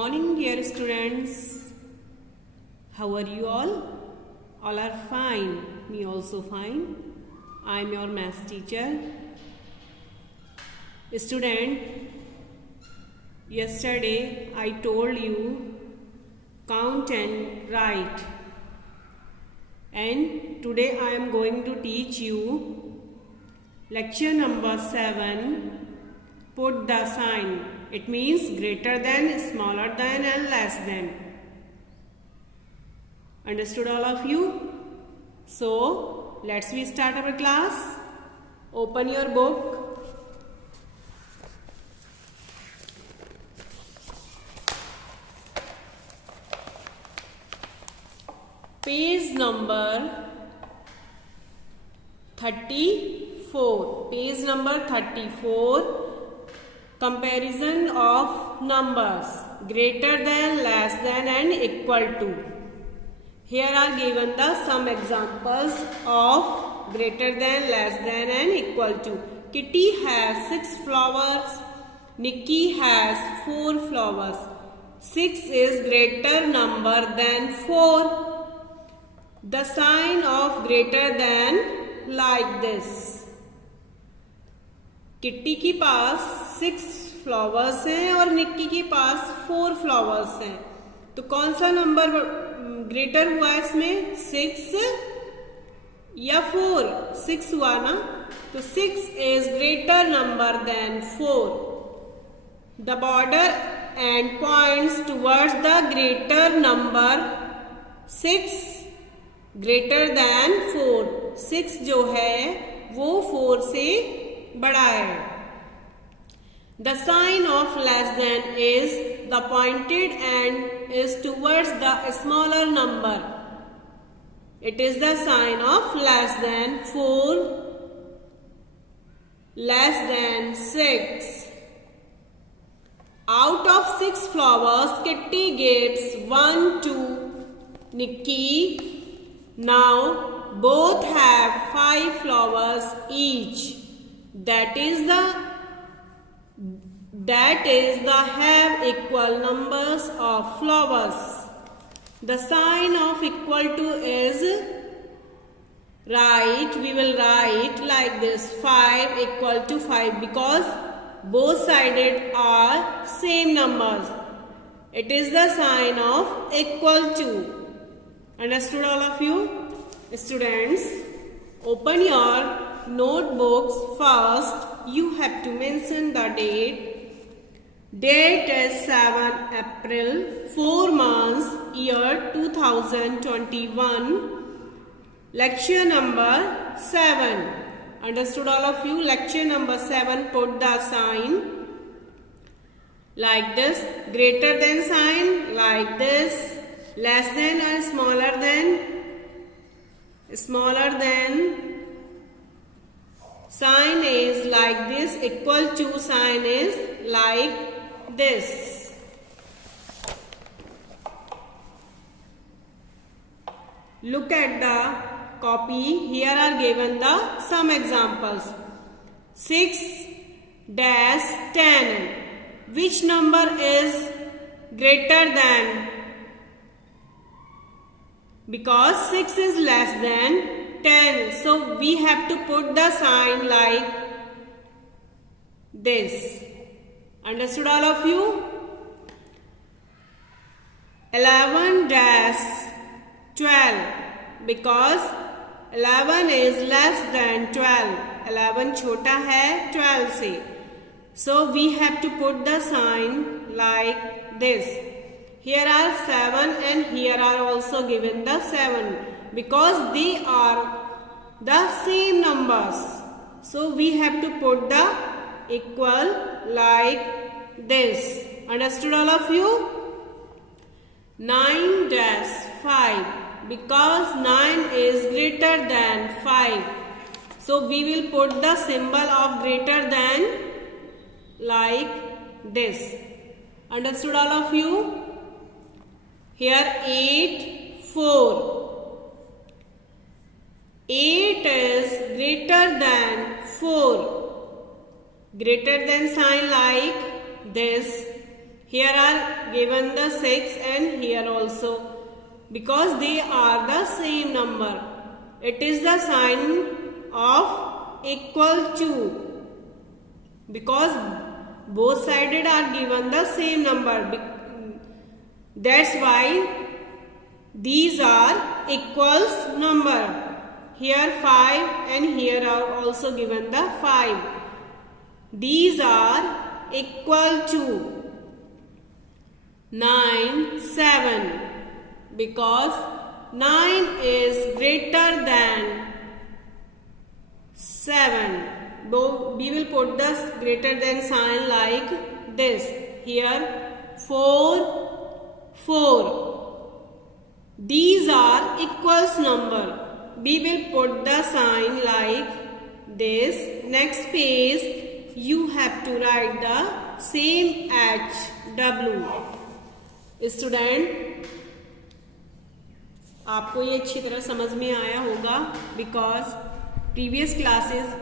morning, dear students. How are you all? All are fine. Me also fine. I am your math teacher. Student, yesterday I told you count and write. And today I am going to teach you lecture number 7. Put the sign. It means greater than, smaller than and less than. Understood all of you? So, let's we start our class. Open your book. Page number 34. Page number 34. Comparison of numbers greater than, less than and equal to. Here are given the some examples of greater than, less than and equal to. Kitty has 6 flowers. Nikki has 4 flowers. 6 is greater number than 4. The sign of greater than like this. Kitty के पास 6 flowers हैं और निक्की के पास 4 flowers हैं, तो कौन सा number greater हुआ इसमें? 6 या 4? 6 हुआ ना, तो 6 is greater number than 4. The border and points towards the greater number 6 greater than 4. 6 जो है वो 4 से बड़ा है. The sign of less than is the pointed end is towards the smaller number. It is the sign of less than 4, less than 6. Out of 6 flowers, Kitty gives 1 to Nikki. Now both have 5 flowers each. That is the have equal numbers of flowers. The sign of equal to is right. We will write like this: 5 equal to 5, because both sided are same numbers. It is the sign of equal to. Understood all of you? Students, open your notebooks. First, you have to mention the date. Date is 7 April, 4 months, year 2021. Lecture number 7. Understood all of you? Lecture number 7. Put the sign like this. Greater than sign like this. Less than or smaller than. Smaller than. Sign is like this. Equal to sign is like this. Look at the copy. Here are given the some examples. 6 dash 10. Which number is greater than? Because 6 is less than 10, so we have to put the sign like this. Understood all of you? 11 dash 12, because 11 is less than 12. 11 छोटा है 12 से, so we have to put the sign like this. Here are 7 and here are also given the 7, because they are the same numbers. So we have to put the equal like this. Understood all of you? 9 dash 5, because 9 is greater than 5. So we will put the symbol of greater than like this. Understood all of you? Here 8 4. 8 is greater than 4. Greater than sign like this. Here are given the 6 and here also, because they are the same number. It is the sign of equal to, because both sided are given the same number. That's why these are equals number. Here 5 and here are also given the 5. These are equal to 9, 7, because 9 is greater than 7. We will put the greater than sign like this. Here 4, 4. These are equals number. We will put the sign like this. Next page you have to write the same HW. Student, आपको ये अच्छी तरह समझ में आया होगा, because previous classes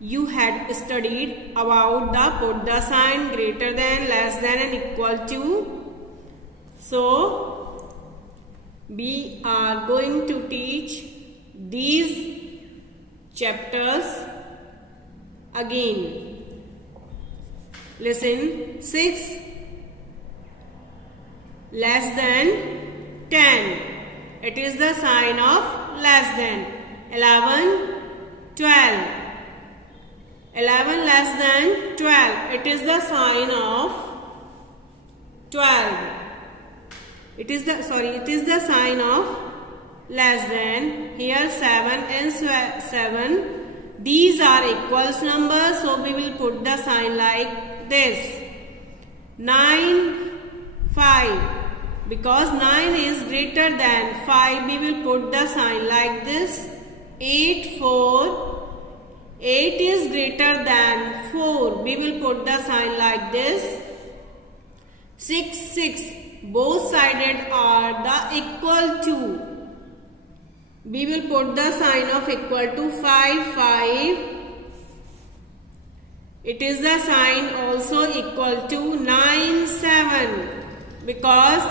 you had studied about the put the sign greater than, less than and equal to. So we are going to teach these chapters again. Listen. 6 less than 10, it is the sign of less than. 11, 12, 11 less than 12, it is the sign of 12. It is the sign of less than. Here 7 and 7, these are equals numbers, so we will put the sign like this. 9, 5, because 9 is greater than 5, we will put the sign like this. 8, 4, 8 is greater than 4, we will put the sign like this. 6, 6, both sided are the equal to, we will put the sign of equal to. 5, 5, it is the sign also equal to. 9, 7, because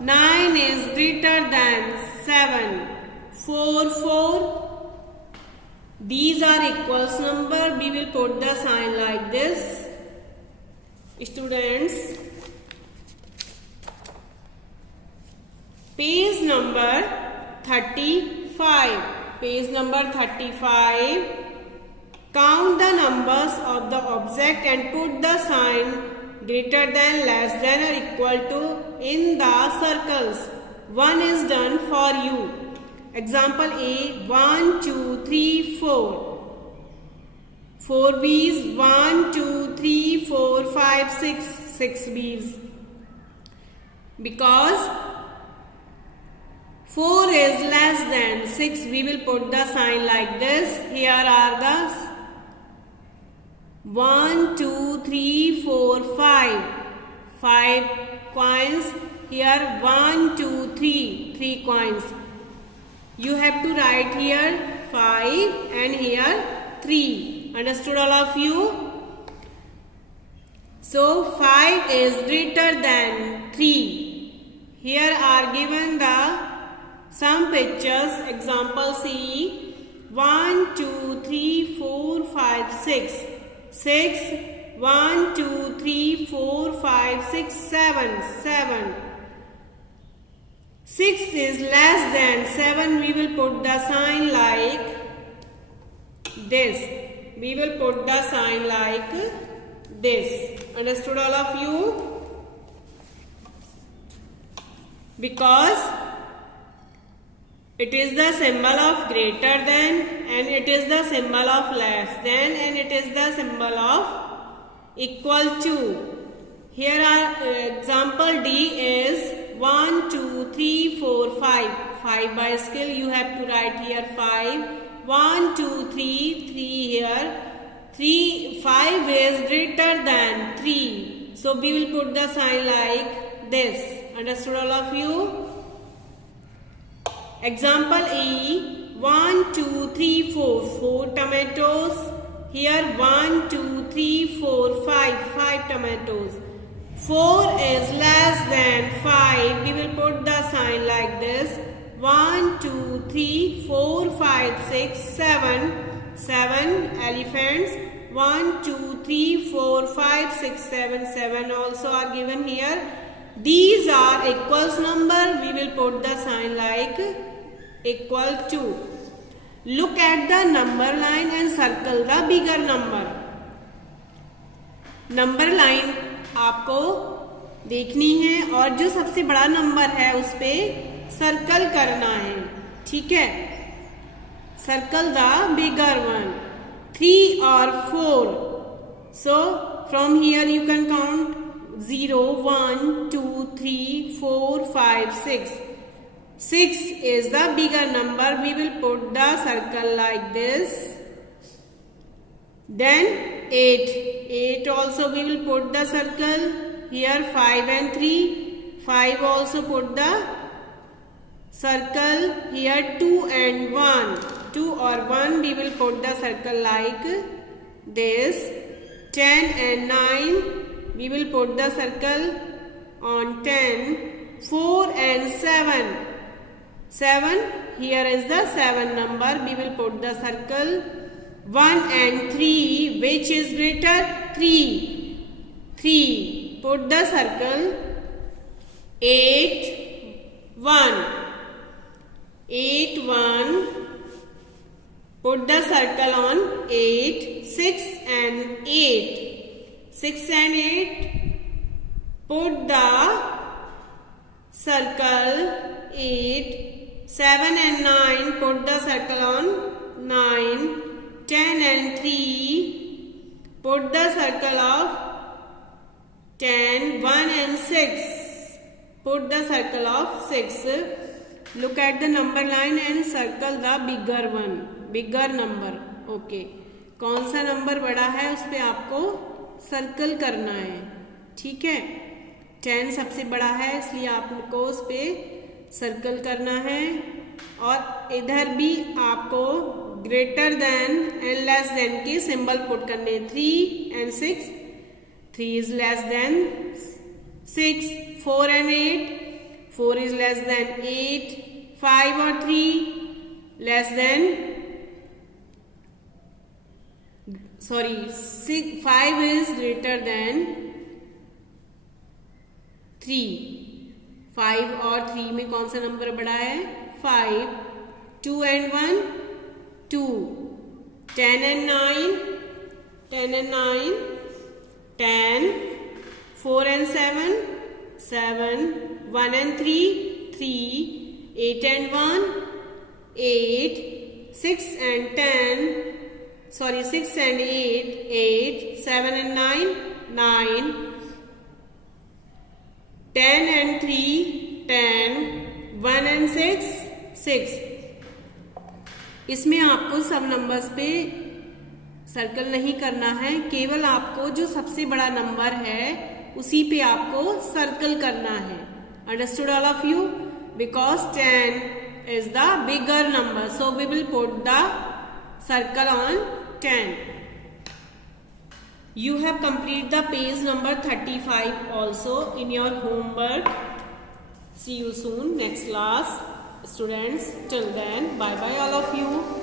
9 is greater than 7. 4, 4, these are equals number, we will put the sign like this. Students, page number 35. Page number 35. Count the numbers of the object and put the sign greater than, less than or equal to in the circles. 1 is done for you. Example A. 1, 2, 3, 4. 4 B's. 1, 2, 3, 4, 5, 6. 6 B's. Because 4 is less than 6, we will put the sign like this. Here are the 1, 2, 3, 4, 5. 5 coins. Here 1, 2, 3. 3 coins. You have to write here 5 and here 3. Understood all of you? So 5 is greater than 3. Here are given the some pictures. Example C. 1, 2, 3, 4, 5, 6. 6. 1, 2, 3, 4, 5, 6, 7. 7. 6 is less than 7. We will put the sign like this. We will put the sign like this. Understood all of you? Because it is the symbol of greater than, and it is the symbol of less than, and it is the symbol of equal to. Here are example D is 1, 2, 3, 4, 5. 5 by skill you have to write here 5. 1, 2, 3, 3 here. 5 is greater than 3. So we will put the sign like this. Understood all of you? Example E. 1, 2, 3, 4. 4 tomatoes. Here 1, 2, 3, 4, 5. 5 tomatoes. 4 is less than 5. We will put the sign like this. 1, 2, 3, 4, 5, 6, 7. 7 elephants. 1, 2, 3, 4, 5, 6, 7. 7 also are given here. These are equals number. We will put the sign like equal to. Look at the number line and circle the bigger number. Number line आपको देखनी है और जो सबसे बड़ा number है उस पे सर्कल करना है, ठीक है। सर्कल द बिगर वन, 3 और 4. So from here you can count 0, 1, 2, 3, 4, 5, 6. 6 is the bigger number. We will put the circle like this. Then 8. 8 also we will put the circle. Here 5 and 3. 5 also put the circle. Here 2 and 1. 2 or 1 we will put the circle like this. 10 and 9 we will put the circle on 10. 4 and 7. 7, here is the 7 number. We will put the circle. 1 and 3, which is greater? 3. 3, put the circle. 8, 1. 8, 1, put the circle on 8. 6 and 8. 6 and 8, put the circle 8. 7 and 9, put the circle on 9. 10 and 3, put the circle of 10. 1 and 6, put the circle of 6. Look at the number line and circle the bigger one, bigger number. Okay. कौन सा number बड़ा है उस पे आपको circle करना है, ठीक है। 10 सबसे बड़ा है इसलिए आपको उस पे सर्कल करना है और इधर भी आपको greater than and less than के सिंबल पुट करने। 3 and 6, 3 is less than 6. 4 and 8, 4 is less than 8. 5 or 3 less than 5 is greater than 3. 5 और 3 में कौन सा नंबर बड़ा है? 5. 2 and 1, 2. 10 and 9, 10 and 9, 10. 4 and 7, 7. 1 and 3, 3. 8 and 1, 8. 6 and 10, 6 and 8, 8. 7 and 9, 9. 10 and 3, 10. 1 and 6, 6. इसमें आपको सब नंबर्स पे सर्कल नहीं करना है, केवल आपको जो सबसे बड़ा नंबर है उसी पे आपको सर्कल करना है। Understood all of you? Because 10 is the bigger number, so we will put the circle on 10. You have completed the page number 35 also in your homework. See you soon next class, students. Till then, bye bye all of you.